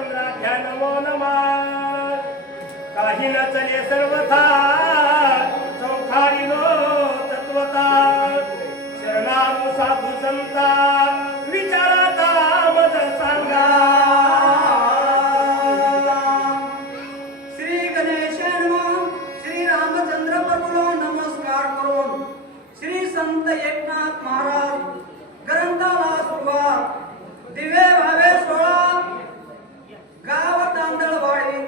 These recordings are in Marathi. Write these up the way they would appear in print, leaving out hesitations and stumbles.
चंद्रा ध्यान मौनमा काही नचले सर्वथा चौखारीनो तत्वता शरणागो साधू संता विचाराता मज सांगा श्री गणेशांना श्री रामचंद्र प्रभूला नमस्कार करून श्री संत एकनाथ महाराज ग्रंथाला सुरुवात दिवे भावे सोळा गाव तांदळवाडी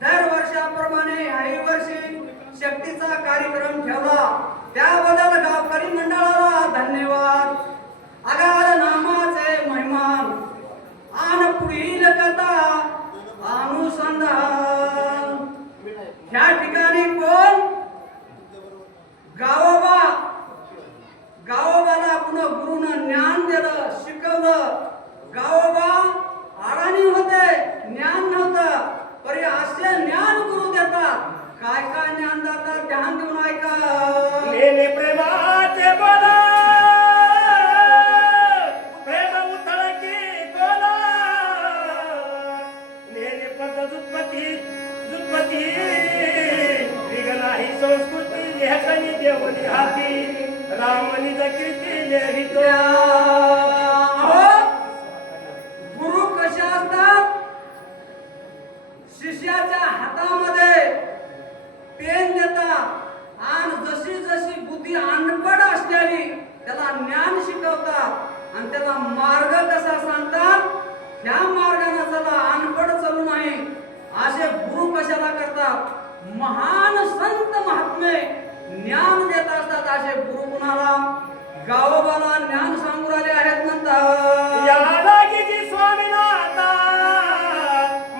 दरवर्षाप्रमाणे ह्याही वर्षी शक्तीचा कार्यक्रम ठेवला त्याबद्दल गावकरी मंडळाला धन्यवाद अगाध नामाचे महिमान आन पुढील कथा अनुसंधान ह्या ठिकाणी कोण गावोबाला पुन्हा गुरुनं ज्ञान दिलं शिकवलं गावोबा अडाणी होते ज्ञान नव्हतं परी असे ज्ञान गुरु देतात काय काय ज्ञान देतात ध्यान देऊन ऐका नेने प्रेमाचे बोला प्रेम उतळ की बोला नेने पद जुत्पती निघाली संस्कृती लेखनी देवनी हाती रामनी कीर्ती लिहितो गुरु कसे असतात शिष्याच्या हातामध्ये पेन देतात आणि जशी जशी बुद्धी अनपड असल्याने त्याला ज्ञान शिकवतात आणि त्याला मार्ग कसा सांगतात त्या मार्गाने त्याला अनपड चालू नाही असे गुरु कशाला करतात महान संत महात्मे ज्ञान देत असतात असे गुरु कुणाला गावोबाला ज्ञान सांगू राहिले आहेत म्हणतात या लागीची स्वामीनाथा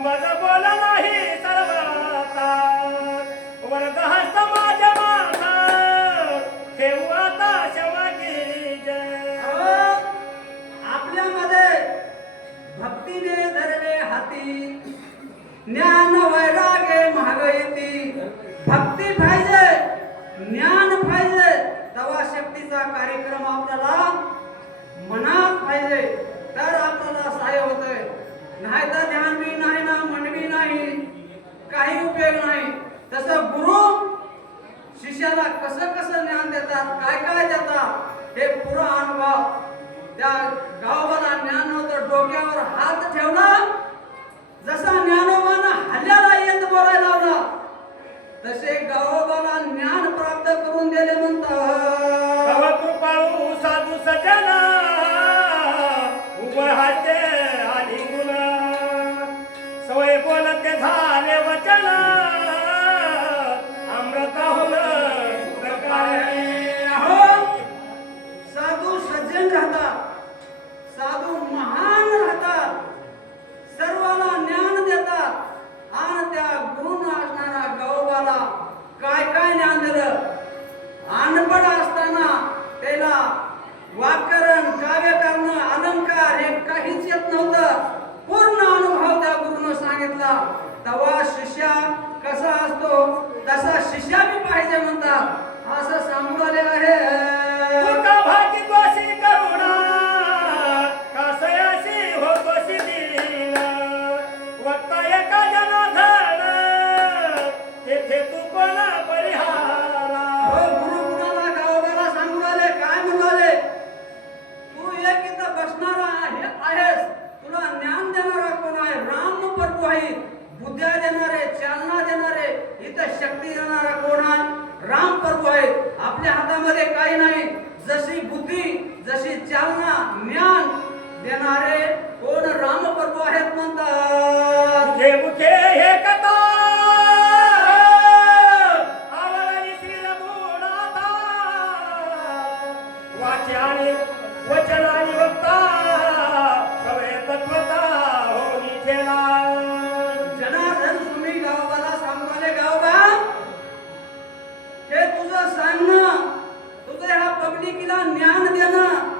मज बोल नाही सर्वता वरद हस्त माझ्या माथा ठेवू आता शवाकी जय आपल्यामध्ये भक्तीने धरले हाती ज्ञान वैरागे महागयती भक्ती पाहिजे ज्ञान पाहिजे तेव्हा शक्तीचा कार्यक्रम आपल्याला मनात पाहिजे तर आपल्याला सहाय्य होतंय नाही तर ध्यान बी नाही ना मन बी नाही काही उपयोग नाही तसं गुरु शिष्याला कसं कसं ज्ञान देतात काय काय देतात हे पुरा अनुभव त्या गावाला ज्ञान नव्हतं डोक्यावर हात ठेवला जसा ज्ञानोबानं हल्ल्याला येत बोलायला लावला तसे गावोबाला ज्ञान प्राप्त करून दिले म्हणतात कृपाळू साधू सजना उभं हाते आणि गुण सवय बोलते झाले वचन अमृता होलं काय साधू सज्जन राहतात साधू महान राहतात सर्वाला ज्ञान देतात आणि त्या गुरुन असणारा गावोबाला काय काय ज्ञान दिलं अनपड असताना त्याला व्याकरण काव्यकरण अलंकार हे काहीच येत नव्हतं पूर्ण अनुभव त्या गुरुनं सांगितला तेव्हा शिष्य कसा असतो तसा शिष्या बी पाहिजे म्हणतात असं सांगू आले आहे तुका भागी दोषी करुणा कासयाशी हो दोषी दीन वक्ता एका जनार्दन तेथे तू कोणा परिहारा गुरु कुणाला गावोबाला सांगू आले काय म्हणू आले तू एक इथं बसणारा आहेस तुला ज्ञान देणारा कोण आहे राम प्रभू आहे बुद्ध्या देणारे चालना देणारे इथं शक्ती देणारा कोण आहे राम प्रभू आहे आपल्या हातामध्ये काही नाही जशी बुद्धी जशी चालना ज्ञान देणारे कोण राम प्रभू आहेत म्हणतात तुझे मुखे हे कथा आवळणी श्री रघुनाथा वाचे आणि वचन आणि वक्ता सवय तत्वता हो निठेला जनार्दन तुम्ही गावोबाला सांगू आले गावोबा हे तुझं सांगणं तुझं ह्या पब्लिकला ज्ञान देणं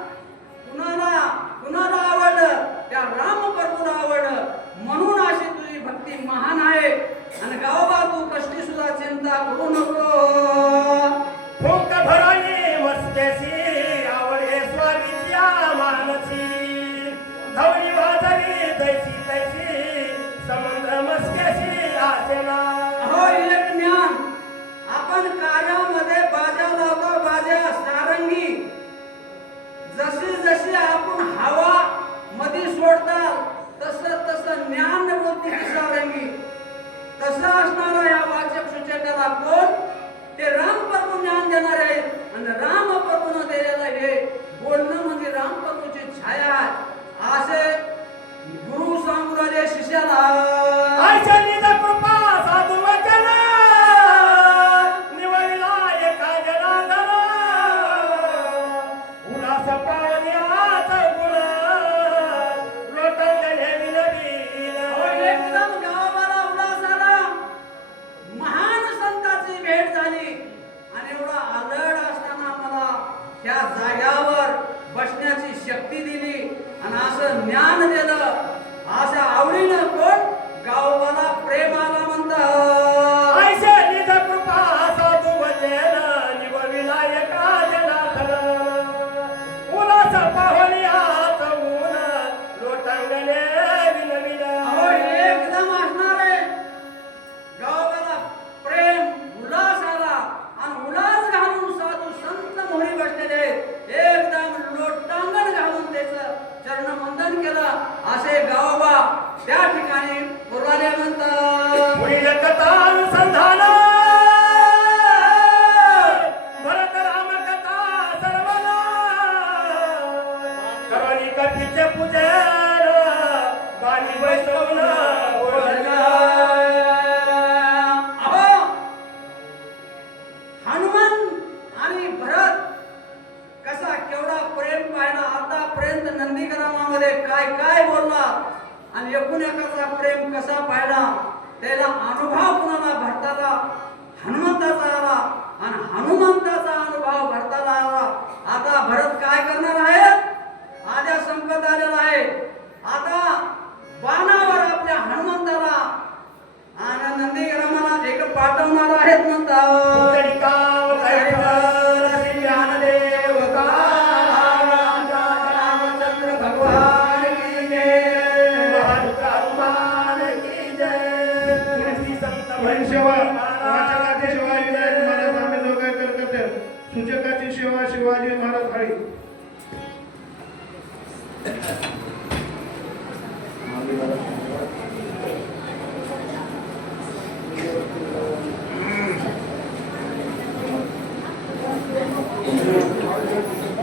कुणाला आवडलं त्या राम प्रभूला आवडलं म्हणून अशी तुझी भक्ती महान आहे आणि गावोबा तू कष्टी सुद्धा चिंता करू नको फुंक भराने मस्तेसी आवडे स्वामीची मानसी धवळी वाजवी तैसी तैसी त्या जाग्यावर बसण्याची शक्ती दिली आणि असं ज्ञान दिलं. असं आवडीनं कोण गावोबाला प्रेमाला म्हणतात. ऐसे निज कृपा साधू वचन निभविला एका जनाथन. उलास पाहुणी हात ऊन लोटांगणे विनविन. अहो, एकदम असणारे गावोबाला प्रेम उल्हास आला आणि उल्हास घालून साधू संत मोहरी बसलेले एकदम लोटांगण घालून त्याचं चरणवंदन केलं. असे गावोबा त्या ठिकाणी बोलाले म्हणतात. होईल कथा अनुसंधान भरत राम कथा सर्वना. करोनी कथीचे पूजन बाणी वैष्णवन ओळखा. अहो, हनुमान आणि भरत कसा केवढा प्रेम पाहिला आतापर्यंत नंदीग्रामामध्ये काय काय बोलला आणि एकूण एकाचा प्रेम कसा पाहिला. त्याला अनुभव कुणाला भरताला हनुमंताचा आला आणि हनुमंताचा अनुभव भरताला आला. आता भरत काय करणार आहेत. आद्या संकट आलेला आहे. आता बाणावर आपल्या हनुमंताला आणि नंदीग्रामाला एक पाठवणार आहेत म्हणतात. पुंडलिकाव कैलास ज्ञानदेव रामचंद्र भगवान की जय. हनुमान की जय. श्री संत सेवा वाचकाची सेवा विनायक महाराज आम्ही दोघे करतात. सूचकाची सेवा शिवाजी महाराज हळी. Thank you.